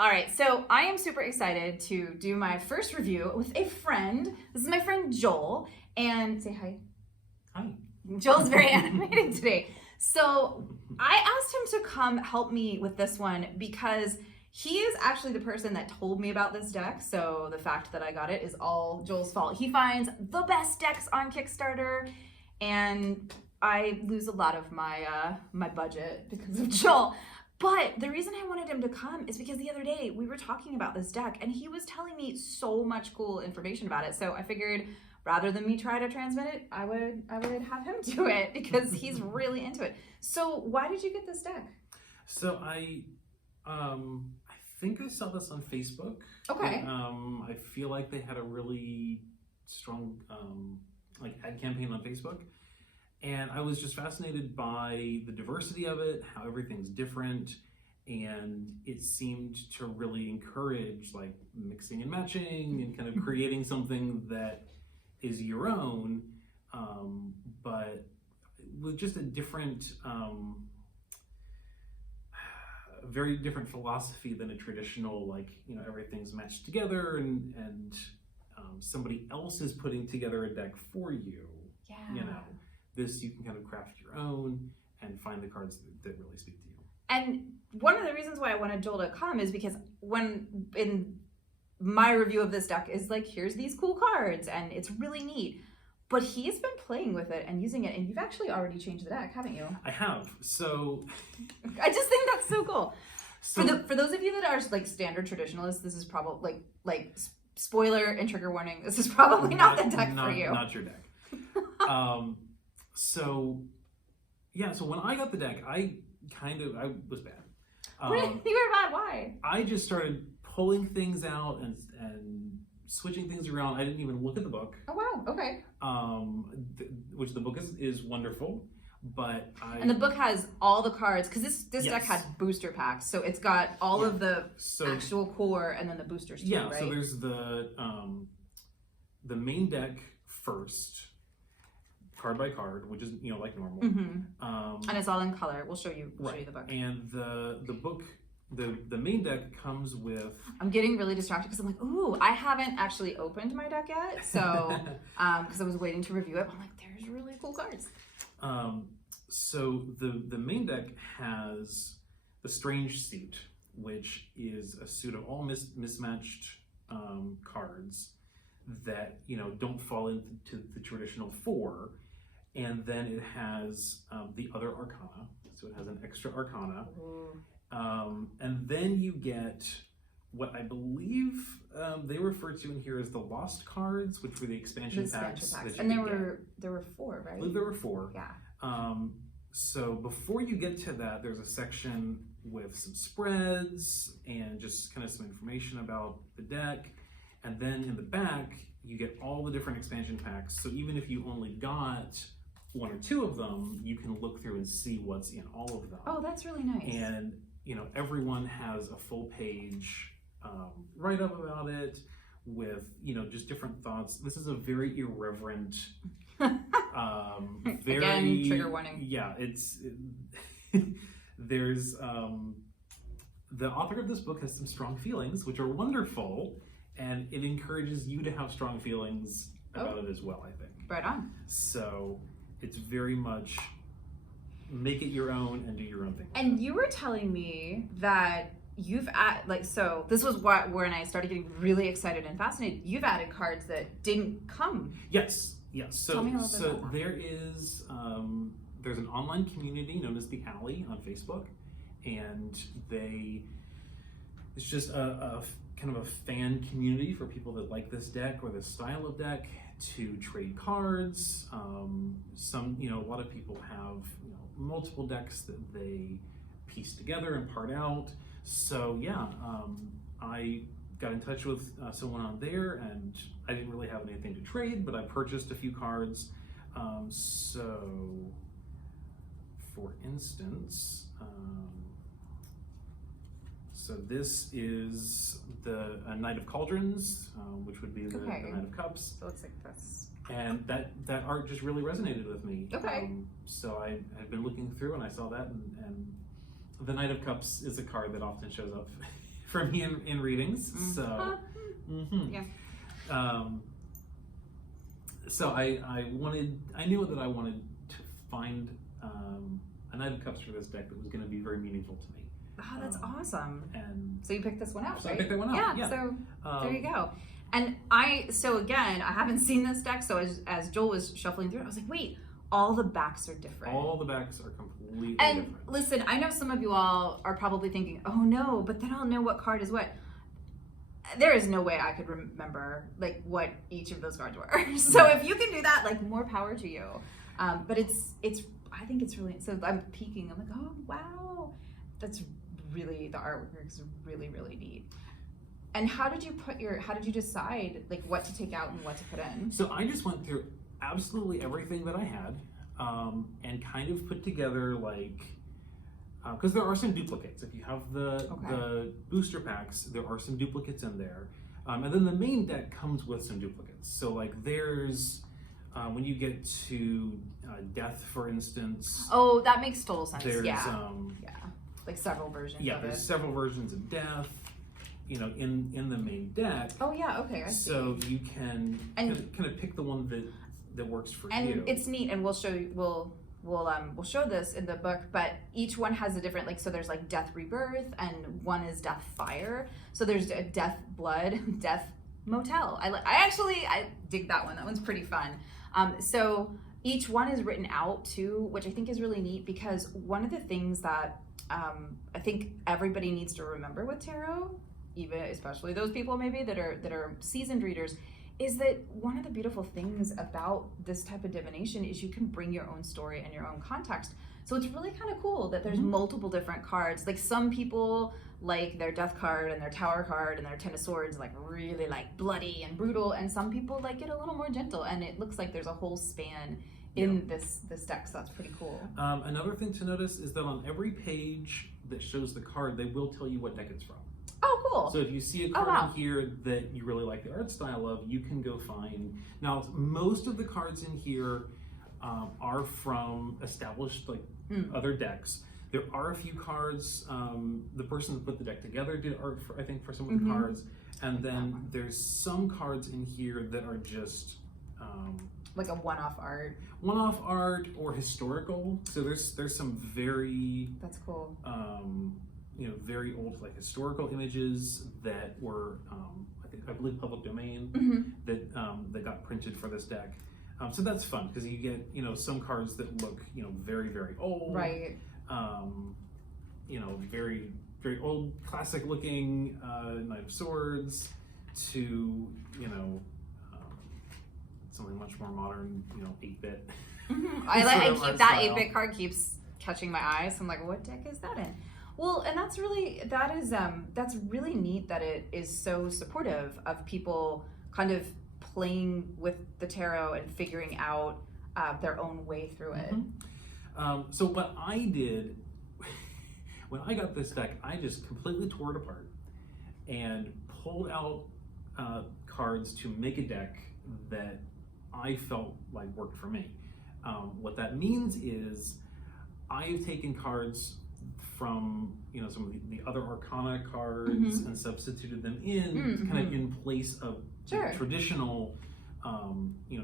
All right, so I am super excited to do my first review with a friend. This is my friend Joel, and say hi. Hi. Joel's very animated today. So I asked him to come help me with this one because he is actually the person that told me about this deck. So the fact that I got it is all Joel's fault. He finds the best decks on Kickstarter, and I lose a lot of my my budget because of Joel. But the reason I wanted him to come is because the other day we were talking about this deck and he was telling me so much cool information about it. So I figured rather than me try to transmit it, I would have him do it because he's really into it. So why did you get this deck? So I think I saw this on Facebook. Okay. I feel like they had a really strong like ad campaign on Facebook. And I was just fascinated by the diversity of it, how everything's different, and it seemed to really encourage like mixing and matching and kind of creating something that is your own, but with just a different, very different philosophy than a traditional, like, you know, everything's matched together and somebody else is putting together a deck for you. Yeah. You know. This you can kind of craft your own and find the cards that really speak to you. And one of the reasons why I wanted Joel to come is because when in my review of this deck is like, here's these cool cards and it's really neat. But he's been playing with it and using it, and you've actually already changed the deck, haven't you? I have. So I just think that's so cool. So for those of you that are like standard traditionalists, this is probably like spoiler and trigger warning. This is probably not the deck for you. Not your deck. So when I got the deck, I was bad. You were bad, why? I just started pulling things out and switching things around. I didn't even look at the book. Oh wow, okay. Which the book is wonderful, but and the book has all the cards, because this deck had booster packs, so it's got all of the actual core and then the boosters too, right? So there's the main deck first, card by card, which is, you know, like normal. Mm-hmm. And it's all in color. We'll show you the book. And the book, the main deck comes with... I'm getting really distracted because I'm like, ooh, I haven't actually opened my deck yet. So, because I was waiting to review it. But I'm like, there's really cool cards. So the main deck has the Strange Suit, which is a suit of all mismatched cards that, you know, don't fall into the traditional four. And then it has the other arcana, so it has an extra arcana. And then you get what I believe they refer to in here as the lost cards, which were the expansion packs. And there were four, right? I believe there were four. Yeah. So before you get to that, there's a section with some spreads and just kind of some information about the deck. And then in the back, you get all the different expansion packs. So even if you only got one or two of them, you can look through and see what's in all of them. Oh, that's really nice. And, you know, everyone has a full page write-up about it with, you know, just different thoughts. This is a very irreverent, very... Again, trigger warning. Yeah, there's... the author of this book has some strong feelings, which are wonderful, and it encourages you to have strong feelings about it as well, I think. Right on. So it's very much make it your own and do your own thing. And you were telling me that you've so this was when I started getting really excited and fascinated. You've added cards that didn't come. Yes. So, tell me a little bit about that. There is there's an online community known as the Alley on Facebook, and it's just a kind of a fan community for people that like this deck or this style of deck to trade cards. Some, you know, a lot of people have, you know, multiple decks that they piece together and part out. So yeah, I got in touch with someone on there, and I didn't really have anything to trade, but I purchased a few cards. So for instance, so this is a Knight of Cauldrons, which would be the Knight of Cups. So it looks like this. And that art just really resonated with me. Okay. So I had been looking through and I saw that, and the Knight of Cups is a card that often shows up from me in readings. So, Yeah. So I knew that I wanted to find a Knight of Cups for this deck that was going to be very meaningful to me. Oh, that's awesome. And so you picked this one out, so right? I picked that one out. Yeah. So there you go. And again, I haven't seen this deck, so as Joel was shuffling through it, I was like, wait, all the backs are different. All the backs are completely and different. Listen, I know some of you all are probably thinking, oh no, but then I'll know what card is what. There is no way I could remember like what each of those cards were. So if you can do that, like more power to you. But I think it's really, so I'm peeking, I'm like, oh wow, that's really, the artwork is really, really neat. And how did you decide like what to take out and what to put in? So I just went through absolutely everything that I had and kind of put together like, because there are some duplicates. If you have the booster packs, there are some duplicates in there. And then the main deck comes with some duplicates. So like there's, when you get to Death, for instance. Oh, that makes total sense. There's, yeah. Like several versions of there's it. several versions of Death, in the main deck. Oh yeah, okay, I see. So you can kind of pick the one that works for you. And it's neat, and we'll show show this in the book, but each one has a different, like, so there's like Death Rebirth, and one is Death Fire. So there's a Death Blood, Death Motel. I dig that one. That one's pretty fun. So each one is written out too, which I think is really neat, because one of the things that I think everybody needs to remember with tarot, even especially those people maybe that are seasoned readers, is that one of the beautiful things about this type of divination is you can bring your own story and your own context. So it's really kind of cool that there's multiple different cards. Like some people like their Death card and their Tower card and their Ten of Swords like really like bloody and brutal, and some people like it a little more gentle, and it looks like there's a whole span in this deck, so that's pretty cool. Another thing to notice is that on every page that shows the card, they will tell you what deck it's from. Oh, cool. So if you see a card in here that you really like the art style of, you can go find. Now, most of the cards in here are from established other decks. There are a few cards. The person that put the deck together did art for, I think, for some of the cards, and then there's some cards in here that are just like a one-off art or historical. So there's some very that's cool. Very old like historical images that were I believe public domain that got printed for this deck. So that's fun because you get some cards that look very, very old, right? Very, very old classic looking Knight of Swords to something much more modern, 8-bit. That 8-bit card keeps catching my eye, so I'm like, what deck is that in? Well, and that's really neat that it is so supportive of people kind of playing with the tarot and figuring out their own way through it. So what I did when I got this deck, I just completely tore it apart and pulled out cards to make a deck that I felt like worked for me. What that means is I've taken cards from some of the other Arcana cards and substituted them in kind of in place of traditional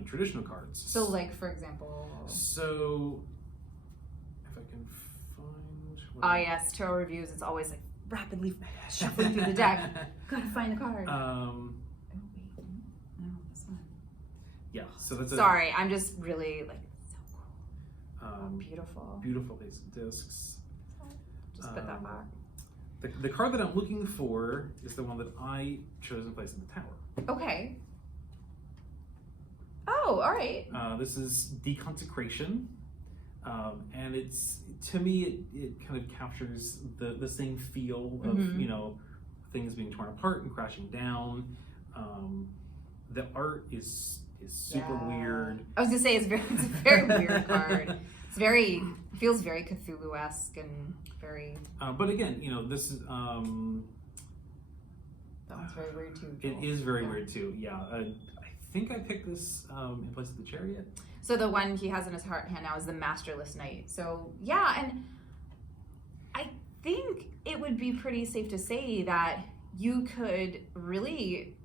traditional cards. So like for example, so if I can find yes, tarot reviews, it's always like rapidly shuffling through the deck. Gotta find the card. No, this one. Yeah, so that's sorry, I'm just really like so cool. Beautiful. Beautiful Ace of Discs. Just put that back. The card that I'm looking for is the one that I chose and placed in the tower. Okay. Oh, all right. This is Deconsecration, and it's, to me, it kind of captures the same feel of things being torn apart and crashing down. The art is super weird. I was gonna say it's a very weird card. It feels very Cthulhu-esque and very. But again, this is. That one's very weird too. Joel. It is very weird too. Yeah, I think I picked this in place of the Chariot. So the one he has in his hand now is the Masterless Knight. So yeah, and I think it would be pretty safe to say that you could really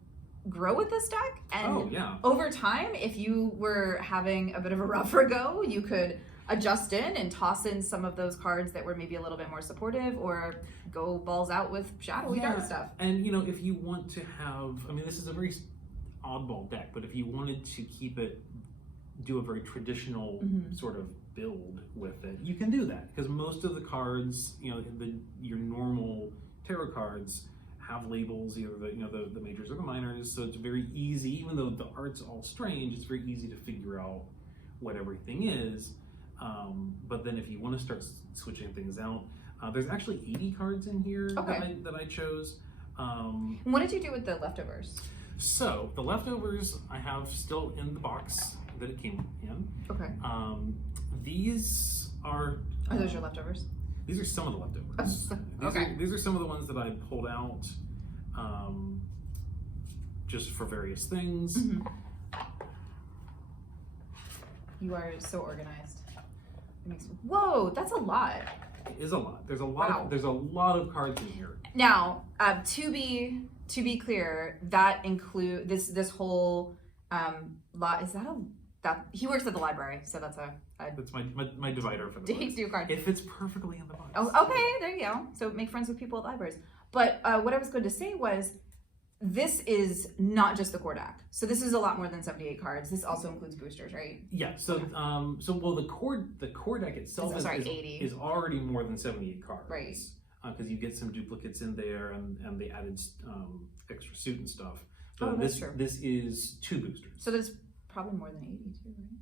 grow with this deck. And Oh, yeah. over time, if you were having a bit of a rougher go, you could adjust in and toss in some of those cards that were maybe a little bit more supportive, or go balls out with shadowy dark stuff. And you know, if you want to have, I mean, this is a very oddball deck, but if you wanted to keep it, do a very traditional sort of build with it, you can do that, because most of the cards, you know, your normal tarot cards have labels, either the majors or the minors, so it's very easy, even though the art's all strange, it's very easy to figure out what everything is. But then if you want to start switching things out, there's actually 80 cards in here that I chose. What did you do with the leftovers? So the leftovers I have still in the box that it came in. Okay. These are those your leftovers? These are some of the leftovers. These are some of the ones that I pulled out just for various things. You are so organized. Whoa, that's a lot. It is a lot. There's a lot. Wow. There's a lot of cards in here. Now, to be clear, that include this whole lot. Is that he works at the library, so that's that's my divider for the takes you a card. It fits perfectly in the box. Oh, okay, there you go. So make friends with people at libraries. But what I was going to say was, this is not just the core deck. So this is a lot more than 78 cards. This also includes boosters, right? Yeah. So well, the core deck itself is 80. is already more than 78 cards. Right. Because you get some duplicates in there, and they added extra suit and stuff. Oh, But that's true. this is 2 boosters. So there's probably more than 80 too, right?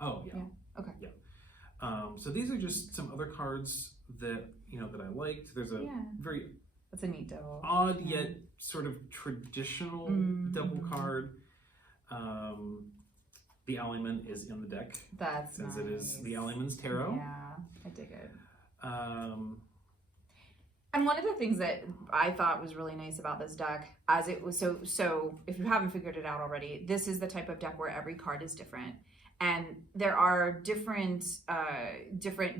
Oh yeah. Okay. Yeah. So these are just some other cards that that I liked. There's a very That's a neat devil. odd yet sort of traditional devil card. The Alleyman is in the deck. That's since nice. it is the Alleyman's Tarot. Yeah, I dig it. And one of the things that I thought was really nice about this deck, as it was so if you haven't figured it out already, this is the type of deck where every card is different. And there are different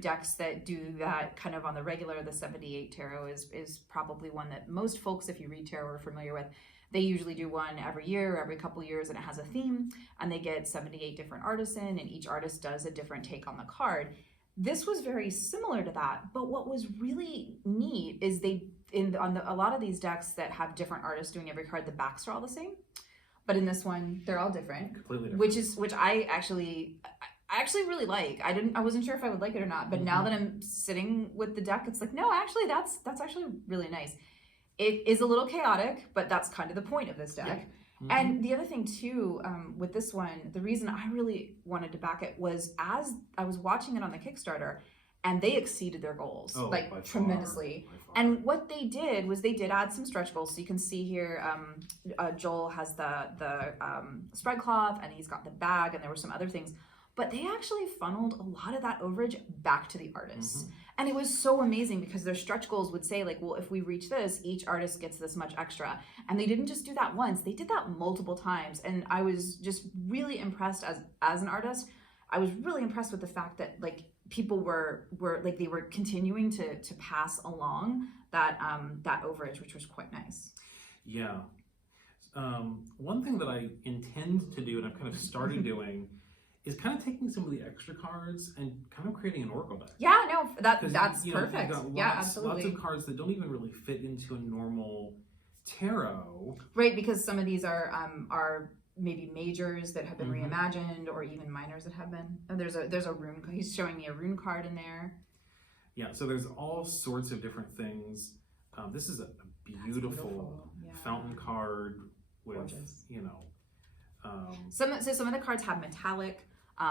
decks that do that kind of on the regular. The 78 Tarot is probably one that most folks, if you read tarot, are familiar with. They usually do one every year or every couple years, and it has a theme, and they get 78 different artists in, and each artist does a different take on the card. This was very similar to that, but what was really neat is a lot of these decks that have different artists doing every card, the backs are all the same. But in this one, they're all different. Completely different. Which I actually really like. I wasn't sure if I would like it or not, but now that I'm sitting with the deck, it's like, no, actually that's actually really nice. It is a little chaotic, but that's kind of the point of this deck. Yeah. And the other thing too, with this one, the reason I really wanted to back it was as I was watching it on the Kickstarter, and they exceeded their goals tremendously. And what they did was they did add some stretch goals. So you can see here, Joel has the spread cloth, and he's got the bag, and there were some other things. But they actually funneled a lot of that overage back to the artists. And it was so amazing, because their stretch goals would say, like, well, if we reach this, each artist gets this much extra. And they didn't just do that once, they did that multiple times. And I was just really impressed as an artist. I was really impressed with the fact that, like, people were like, they were continuing to pass along that overage, which was quite nice. Yeah. One thing that I intend to do, and I've kind of started doing, is kind of taking some of the extra cards and kind of creating an oracle deck. Yeah, no, that's perfect. You've got Absolutely. Lots of cards that don't even really fit into a normal tarot. Right, because some of these are maybe majors that have been reimagined, or even minors that have been. And there's a rune. He's showing me a rune card in there. Yeah, so there's all sorts of different things. This is a beautiful fountain card with gorgeous. Some of the cards have metallic.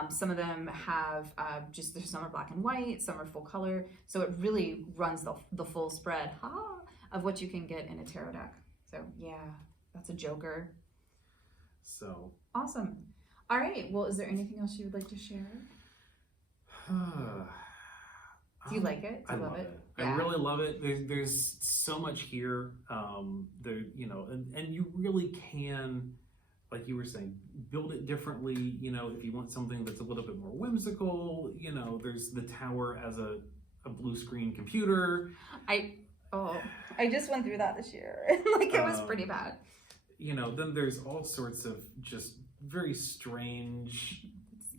Some of them have some are black and white. Some are full color. So it really runs the full spread of what you can get in a tarot deck. So yeah, that's a joker. So awesome. All right. Well, is there anything else you would like to share? Do you like it? Do you love it? Yeah. I really love it. There's so much here. And you really can, like you were saying, build it differently. If you want something that's a little bit more whimsical, there's the tower as a blue screen computer. Oh, I just went through that this year. Like, it was pretty bad. Then there's all sorts of just very strange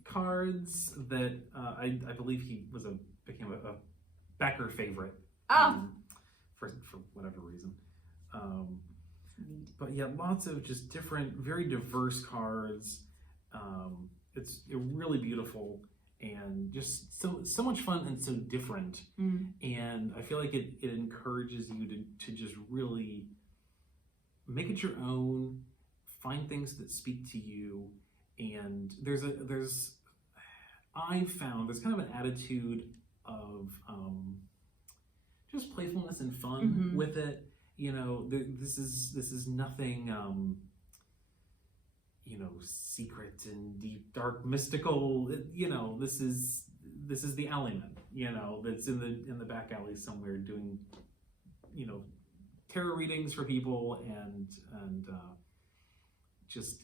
cards that I believe he became a backer favorite. For whatever reason. But yeah, lots of just different, very diverse cards. It's really beautiful and just so much fun and so different. And I feel like it encourages you to just really make it your own, find things that speak to you. And I've found there's kind of an attitude of just playfulness and fun with it. This is nothing secret and deep, dark, mystical. This is the Alleyman, that's in the back alley somewhere doing tarot readings for people and just,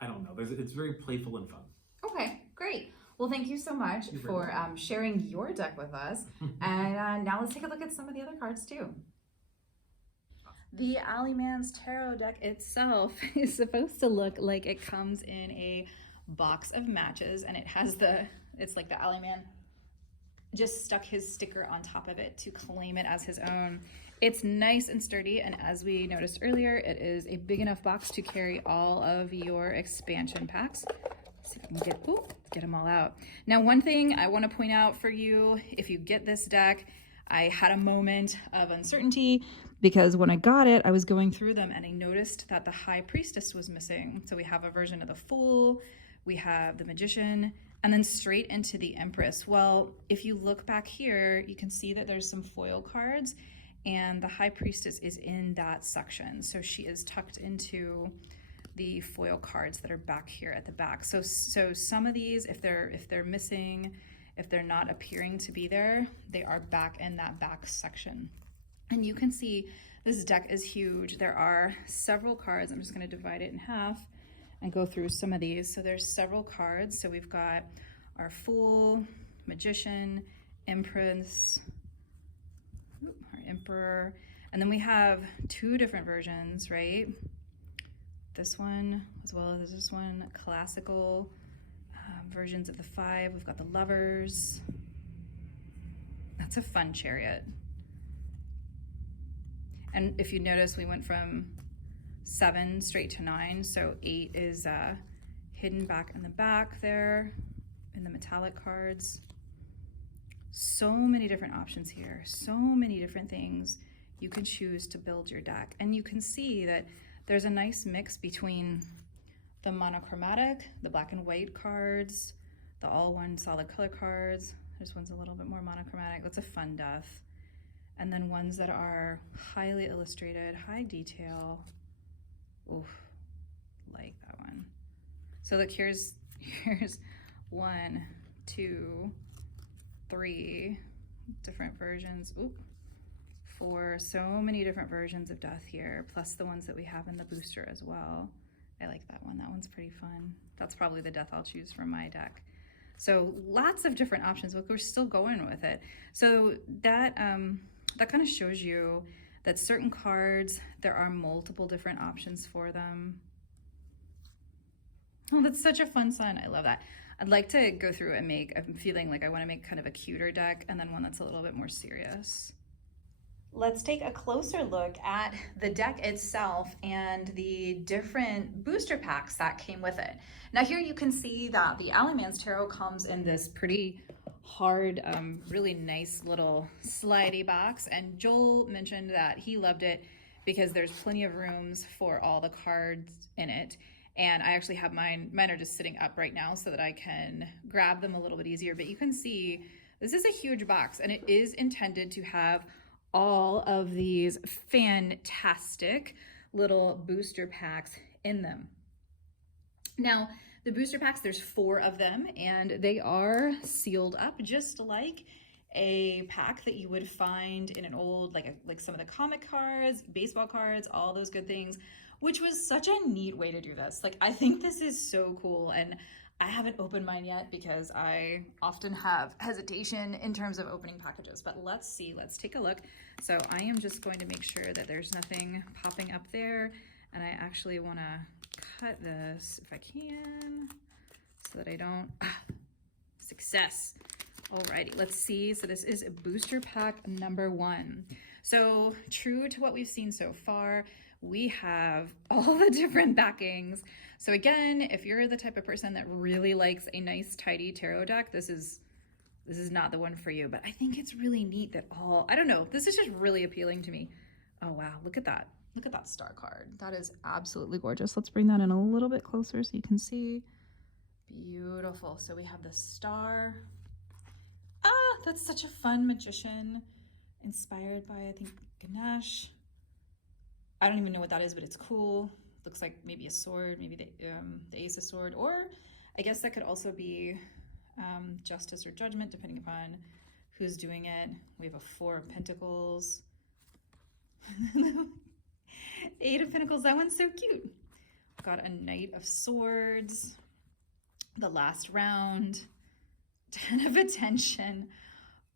I don't know, it's very playful and fun. Okay, great. Well, thank you so much for sharing your deck with us. And now let's take a look at some of the other cards too. The Alleyman's Tarot deck itself is supposed to look like it comes in a box of matches, and it's like the Alleyman just stuck his sticker on top of it to claim it as his own. It's nice and sturdy, and as we noticed earlier, it is a big enough box to carry all of your expansion packs. Let's see if I can get them all out. Now, one thing I want to point out for you, if you get this deck, I had a moment of uncertainty because when I got it, I was going through them and I noticed that the High Priestess was missing. So we have a version of the Fool, we have the Magician, and then straight into the Empress. Well, if you look back here, you can see that there's some foil cards and the High Priestess is in that section. So she is tucked into the foil cards that are back here at the back. So some of these, if they're missing, if they're not appearing to be there, they are back in that back section. And you can see this deck is huge. There are several cards. I'm just going to divide it in half and go through some of these. So there's several cards. So we've got our Fool, Magician, Empress, our Emperor, and then we have two different versions, right? This one as well as this one, classical versions of the 5. We've got the Lovers. That's a fun Chariot. And if you notice, we went from 7 straight to 9, so 8 is hidden back in the back there in the metallic cards. So many different options here, so many different things you can choose to build your deck. And you can see that there's a nice mix between the monochromatic, the black and white cards, the all one solid color cards. This one's a little bit more monochromatic. That's a fun death. And then ones that are highly illustrated, high detail. Oof, like that one. So look, here's 1, 2, 3 different versions. Oop, 4, so many different versions of death here, plus the ones that we have in the booster as well. I like that one. That one's pretty fun. That's probably the death I'll choose for my deck. So lots of different options, but we're still going with it. So that kind of shows you that certain cards, there are multiple different options for them. Oh, that's such a fun sun. I love that. I'd like to go through and I'm feeling like I want to make kind of a cuter deck and then one that's a little bit more serious. Let's take a closer look at the deck itself and the different booster packs that came with it. Now here you can see that the Alleyman's Tarot comes in this pretty hard, really nice little slidey box. And Joel mentioned that he loved it because there's plenty of rooms for all the cards in it. And I actually have mine are just sitting up right now so that I can grab them a little bit easier. But you can see this is a huge box and it is intended to have all of these fantastic little booster packs in them. Now, the booster packs, there's 4 of them and they are sealed up just like a pack that you would find in an old, like some of the comic cards, baseball cards, all those good things, which was such a neat way to do this. Like, I think this is so cool. And I haven't opened mine yet because I often have hesitation in terms of opening packages, but let's see, let's take a look. So I am just going to make sure that there's nothing popping up there, and I actually want to cut this if I can so that I don't, success. Alrighty, let's see. So this is booster pack number 1. So true to what we've seen so far, we have all the different backings. So again, if you're the type of person that really likes a nice tidy tarot deck, this is not the one for you, but I think it's really neat that I don't know, this is just really appealing to me. Oh wow, look at that. Look at that star card. That is absolutely gorgeous. Let's bring that in a little bit closer so you can see. Beautiful. So we have the star. Ah, that's such a fun magician, inspired by, I think, Ganesh. I don't even know what that is, but it's cool. Looks like maybe a sword, maybe the ace of sword, or I guess that could also be justice or judgment, depending upon who's doing it. We have a 4 of Pentacles. 8 of Pentacles, that one's so cute. Got a Knight of Swords. The last round. 10 of Attention.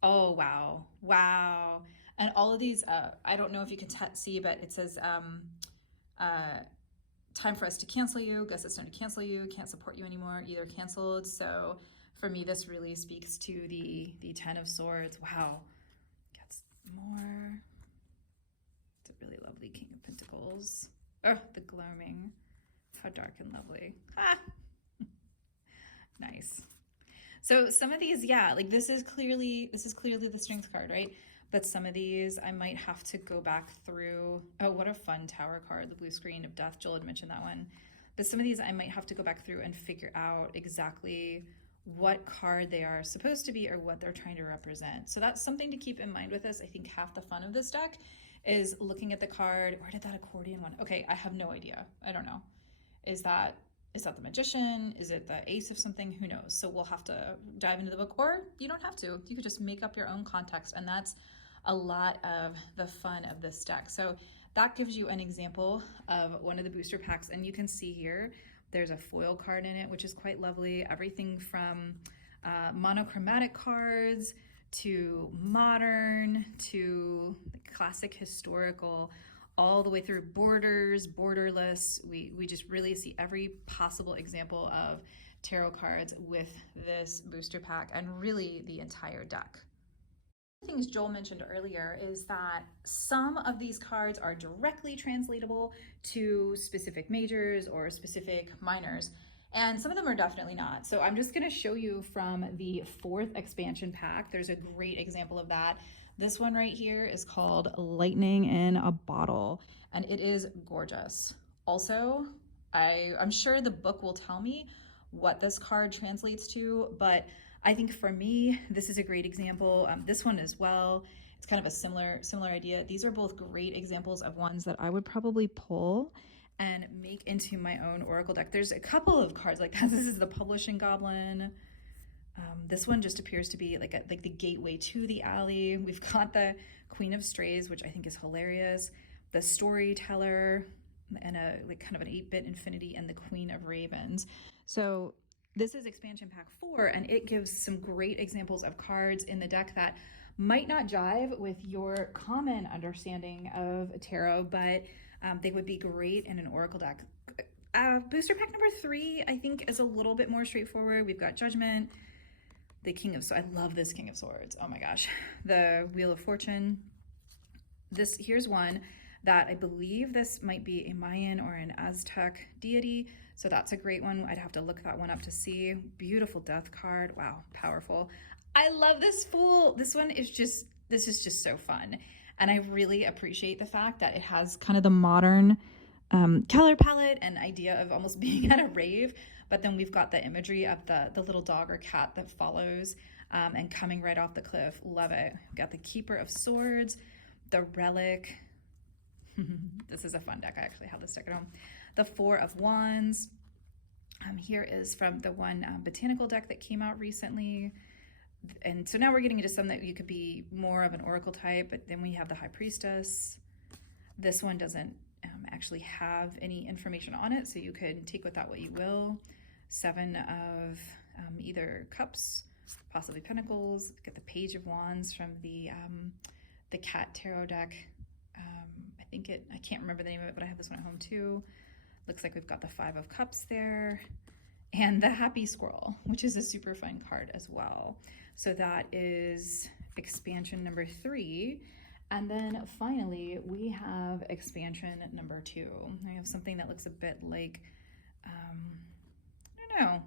Oh, wow. Wow. And all of these, I don't know if you can see, but it says, time for us to cancel you. Guess it's time to cancel you. Can't support you anymore. Either canceled. So for me, this really speaks to the 10 of Swords. Wow. Gets more. It's a really lovely King of Pentacles. Oh, the gloaming. How dark and lovely. Ah. Nice. So some of these, yeah, like this is clearly the Strength card, right? But some of these I might have to go back through. Oh, what a fun Tower card, the blue screen of death. Joel had mentioned that one. But some of these I might have to go back through and figure out exactly what card they are supposed to be or what they're trying to represent. So that's something to keep in mind with this. I think half the fun of this deck is looking at the card. Where did that accordion one? Okay, I have no idea. I don't know. Is that the Magician? Is it the ace of something? Who knows? So we'll have to dive into the book, or you don't have to. You could just make up your own context, and that's a lot of the fun of this deck. So that gives you an example of one of the booster packs, and you can see here there's a foil card in it, which is quite lovely. Everything from monochromatic cards to modern to classic historical, all the way through borders, borderless. We just really see every possible example of tarot cards with this booster pack, and really the entire deck. Things Joel mentioned earlier is that some of these cards are directly translatable to specific majors or specific minors, and some of them are definitely not. So I'm just going to show you from the 4th expansion pack. There's a great example of that. This one right here is called Lightning in a Bottle, and it is gorgeous. Also, I'm sure the book will tell me what this card translates to, but I think for me, this is a great example. This one as well. It's kind of a similar idea. These are both great examples of ones that I would probably pull and make into my own Oracle deck. There's a couple of cards like that. This is the Publishing Goblin. This one just appears to be like the gateway to the alley. We've got the Queen of Strays, which I think is hilarious. The Storyteller, and a kind of an 8-bit infinity, and the Queen of Ravens. So this is expansion pack 4, and it gives some great examples of cards in the deck that might not jive with your common understanding of tarot, but they would be great in an Oracle deck. Booster pack number 3, I think, is a little bit more straightforward. We've got Judgment, the King of Swords. I love this King of Swords. Oh my gosh. The Wheel of Fortune. Here's one that I believe this might be a Mayan or an Aztec deity. So that's a great one. I'd have to look that one up to see. Beautiful death card. Wow, powerful. I love this Fool. This is just so fun. And I really appreciate the fact that it has kind of the modern color palette and idea of almost being at a rave, but then we've got the imagery of the little dog or cat that follows and coming right off the cliff. Love it. We've got the Keeper of Swords, the Relic. This is a fun deck. I actually have this deck at home. The 4 of Wands. Here is from the one botanical deck that came out recently. And so now we're getting into some that you could be more of an oracle type, but then we have the High Priestess. This one doesn't actually have any information on it, so you could take with that what you will. 7 of either cups, possibly pentacles. Get the Page of Wands from the Cat Tarot deck. I can't remember the name of it, but I have this one at home too. Looks like we've got the 5 of Cups there, and the Happy Squirrel, which is a super fun card as well. So that is expansion number 3. And then finally, we have expansion number 2. I have something that looks a bit like, I don't know,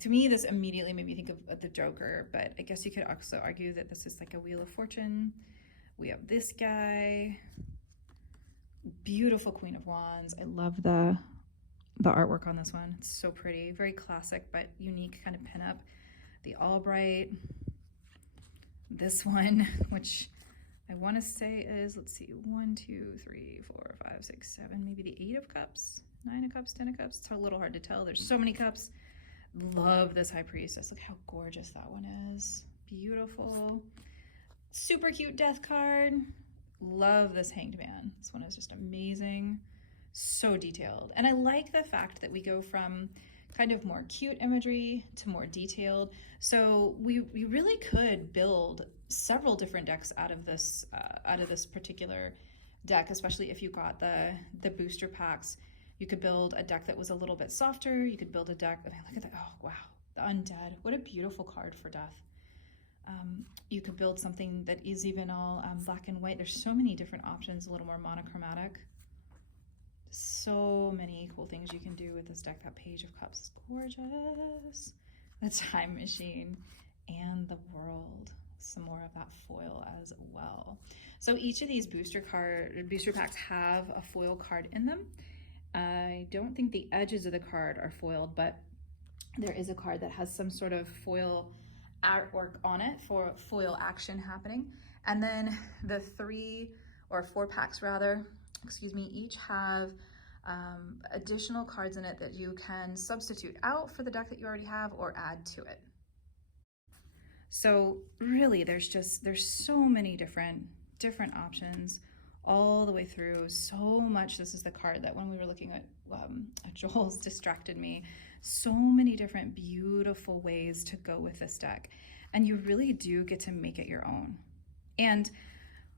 to me, this immediately made me think of the Joker, but I guess you could also argue that this is like a Wheel of Fortune. We have this guy, beautiful Queen of Wands. I love the artwork on this one. It's so pretty, very classic but unique kind of pinup. The Albright, this one, which I want to say is, let's see, 1, 2, 3, 4, 5, 6, 7, maybe the 8 of Cups, 9 of Cups, 10 of Cups. It's a little hard to tell. There's so many cups. Love this High Priestess. Look how gorgeous that one is. Beautiful. Super cute Death card. Love this Hanged Man. This one is just amazing. So detailed. And I like the fact that we go from kind of more cute imagery to more detailed. So we really could build several different decks out of this particular deck, especially if you got the booster packs. You could build a deck that was a little bit softer. You could build a deck, I mean, look at that, oh wow, the Undead. What a beautiful card for death. You could build something that is even all black and white. There's so many different options, a little more monochromatic. So many cool things you can do with this deck. That Page of Cups is gorgeous. The Time Machine and the World. Some more of that foil as well. So each of these booster packs have a foil card in them. I don't think the edges of the card are foiled, but there is a card that has some sort of foil artwork on it for foil action happening. And then the 3 or 4 packs rather, excuse me, each have additional cards in it that you can substitute out for the deck that you already have or add to it. So really there's so many different options all the way through. So much. This is the card that when we were looking at Joel's distracted me. So many different beautiful ways to go with this deck, and you really do get to make it your own. And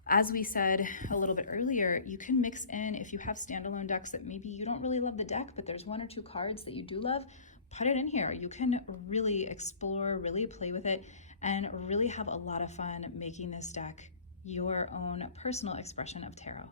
as we said a little bit earlier, you can mix in, if you have standalone decks that maybe you don't really love the deck, but there's 1 or 2 cards that you do love, put it in here. You can really explore, really play with it, and really have a lot of fun making this deck your own personal expression of tarot.